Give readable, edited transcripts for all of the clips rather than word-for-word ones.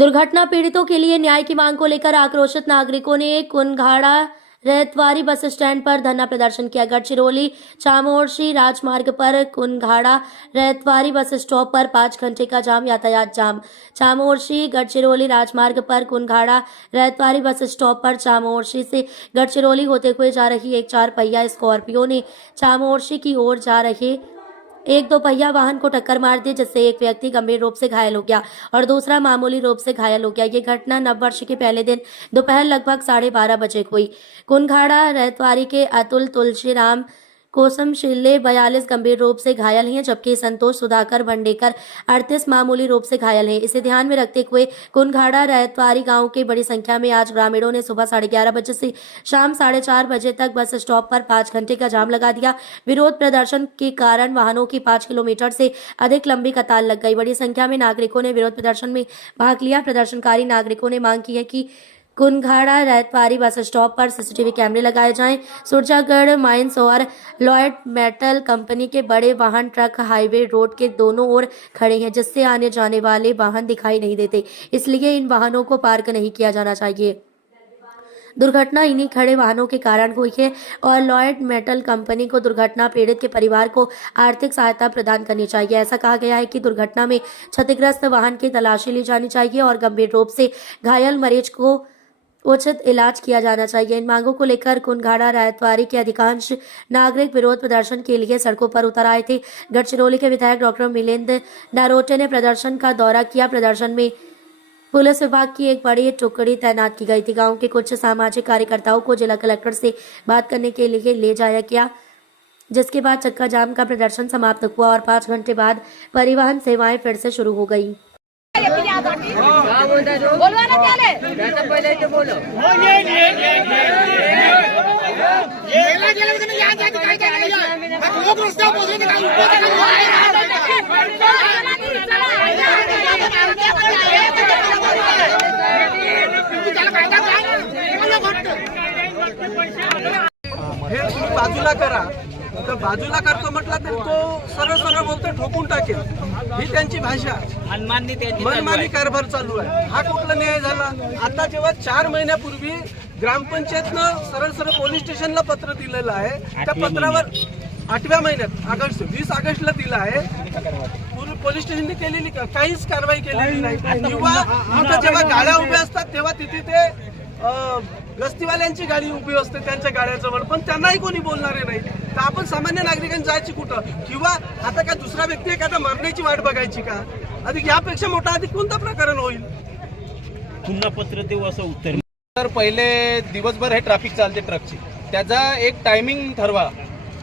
दुर्घटना पीड़ितों के लिए न्याय की मांग को लेकर आक्रोशित नागरिकों ने कुनघाड़ा रहतवारी बस स्टैंड पर धरना प्रदर्शन किया। गढ़चिरौली चामोर्शी राजमार्ग पर कुनघाड़ा रहतवारी बस स्टॉप पर 5 घंटे का यातायात जाम। चामोर्शी गढ़चिरौली राजमार्ग पर कुनघाड़ा रहतवारी बस स्टॉप पर चामोर्शी से गढ़चिरौली होते हुए जा रही एक 4 पहिया स्कॉर्पियो ने चामोर्शी की ओर जा रहे एक 2 पहिया वाहन को टक्कर मार दी, जिससे एक व्यक्ति गंभीर रूप से घायल हो गया और दूसरा मामूली रूप से घायल हो गया। ये घटना नववर्ष के पहले दिन दोपहर लगभग 12:30 बजे हुई। कुनघाड़ा रहतवारी के अतुल तुलसीराम कोसम शिल्ले 42 गंभीर रूप से घायल हैं, जबकि संतोष सुधाकर भंडेकर 38 मामूली रूप से घायल हैं। इसे ध्यान में रखते हुए कुनघाड़ा रहतवारी गांव के बड़ी संख्या में आज ग्रामीणों ने सुबह 11:30 बजे से शाम 4:30 बजे तक बस स्टॉप पर 5 घंटे का जाम लगा दिया। विरोध प्रदर्शन के कारण वाहनों की 5 किलोमीटर से अधिक लंबी कतार लग गई। बड़ी संख्या में नागरिकों ने विरोध प्रदर्शन में भाग लिया। प्रदर्शनकारी नागरिकों ने मांग की है कि कुनघाड़ा रहतवारी बस स्टॉप पर सीसीटीवी कैमरे लगाए जाएं। सुरजागढ़ माइंस और लॉयड मेटल कंपनी के बड़े वाहन ट्रक हाईवे रोड के दोनों ओर खड़े हैं, जिससे आने जाने वाले वाहन दिखाई नहीं देते, इसलिए इन वाहनों को पार्क नहीं किया जाना चाहिए। दुर्घटना इन्हीं खड़े वाहनों के कारण हुई है और लॉयड मेटल कंपनी को दुर्घटना पीड़ित के परिवार को आर्थिक सहायता प्रदान करनी चाहिए। ऐसा कहा गया है कि दुर्घटना में क्षतिग्रस्त वाहन की तलाशी ली जानी चाहिए और गंभीर रूप से घायल मरीज को उचित इलाज किया जाना चाहिए। इन मांगों को लेकर कुनघाड़ा रहतवारी के अधिकांश नागरिक विरोध प्रदर्शन के लिए सड़कों पर उतर आए थे। गढ़चिरौली के विधायक डॉक्टर मिलिंद नारोटे ने प्रदर्शन का दौरा किया। प्रदर्शन में पुलिस विभाग की एक बड़ी टुकड़ी तैनात की गई थी। गांव के कुछ सामाजिक कार्यकर्ताओं को जिला कलेक्टर से बात करने के लिए ले जाया गया, जिसके बाद चक्का जाम का प्रदर्शन समाप्त हुआ और 5 घंटे बाद परिवहन सेवाएं फिर से शुरू हो गई। हे तुम्ही बाजूला करा, तर बाजूला करतो म्हटलं तर तो सरळ सरळ बोलतो ठोकून टाकेल, ही त्यांची भाषा, मनमानी कारभार चालू आहे। हा कुठला न्याय झाला? आता जेव्हा 4 महिन्यापूर्वी ग्रामपंचायतनं सरळ सरळ पोलीस स्टेशनला पत्र दिलेलं आहे, त्या पत्रावर 8व्या महिन्यात 20 ऑगस्टला दिलं आहे, पोलीस स्टेशनने केलेली काहीच कारवाई केलेली नाही। किंवा जेव्हा गाड्या उभ्या असतात तेव्हा तिथे ते गस्तीवाल्यांची गाडी उभी असते त्यांच्या गाड्याजवळ, पण त्यांनाही कोणी बोलणारे नाही। तर आपण सामान्य नागरिकांनी जायची कुठं? किंवा आता काय दुसरा व्यक्ती एखादा मरण्याची वाट बघायची का? अधिक यापेक्षा मोठा अधिक कोणता प्रकरण होईल? पुन्हा पत्र देऊ असं उत्तर। तर पहिले दिवसभर हे ट्रॅफिक चालते ट्रकची, त्याचा एक टायमिंग ठरवा,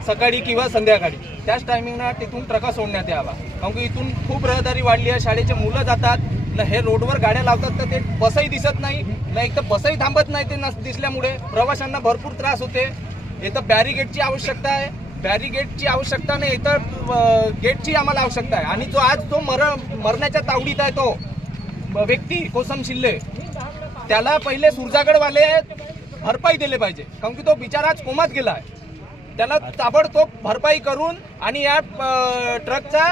सकाळी किंवा संध्याकाळी, त्याच टायमिंगला तिथून ट्रका सोडण्यात यावा। कारण की इथून खूप रहदारी वाढली आहे, शाळेचे मुलं जातात, हे रोडवर गाड्या लावतात तर ते बसही दिसत नाही, एक तर बसही थांबत नाही ते दिसल्यामुळे प्रवाशांना भरपूर त्रास होते। इथं बॅरिगेटची आवश्यकता आहे, बॅरिगेटची आवश्यकता नाही, इथं गेटची आम्हाला आवश्यकता आहे। आणि जो आज तो मरण्याच्या तावडीत आहे तो व्यक्ती कोसम शिल्ले, त्याला पहिले सुरजागडवाले भरपाई दिले पाहिजे, कारण की तो बिचारा आज कोमात गेला आहे। त्याला ताबडतोब भरपाई करून आणि या ट्रकचा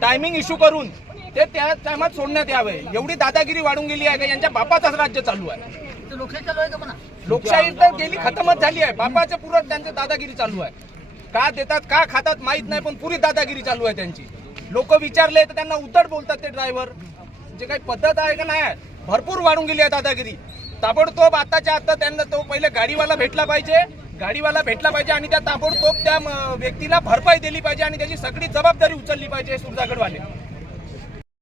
टायमिंग इश्यू करून ते त्या टायमात सोडण्यात यावे। एवढी दादागिरी वाढून गेली आहे का यांच्या बापाचाच राज्य चालू आहे। लोकशाही तर गेली खतमच झाली आहे, बापाचं पुरं त्यांची दादागिरी चालू आहे। का देतात का खातात माहित नाही, पण पुरी दादागिरी चालू आहे त्यांची। लोक विचारले तर त्यांना उद्धट बोलतात ते ड्रायव्हर, जे काही पद्धत आहे का नाही, भरपूर वाढून गेली आहे दादागिरी। ताबडतोब आताच्या आता त्यांना तो पहिले गाडीवाला भेटला पाहिजे आणि त्या ताबडतोब त्या व्यक्तीला भरपाई दिली पाहिजे आणि त्याची सगळी जबाबदारी उचलली पाहिजे सुरजागडवाले।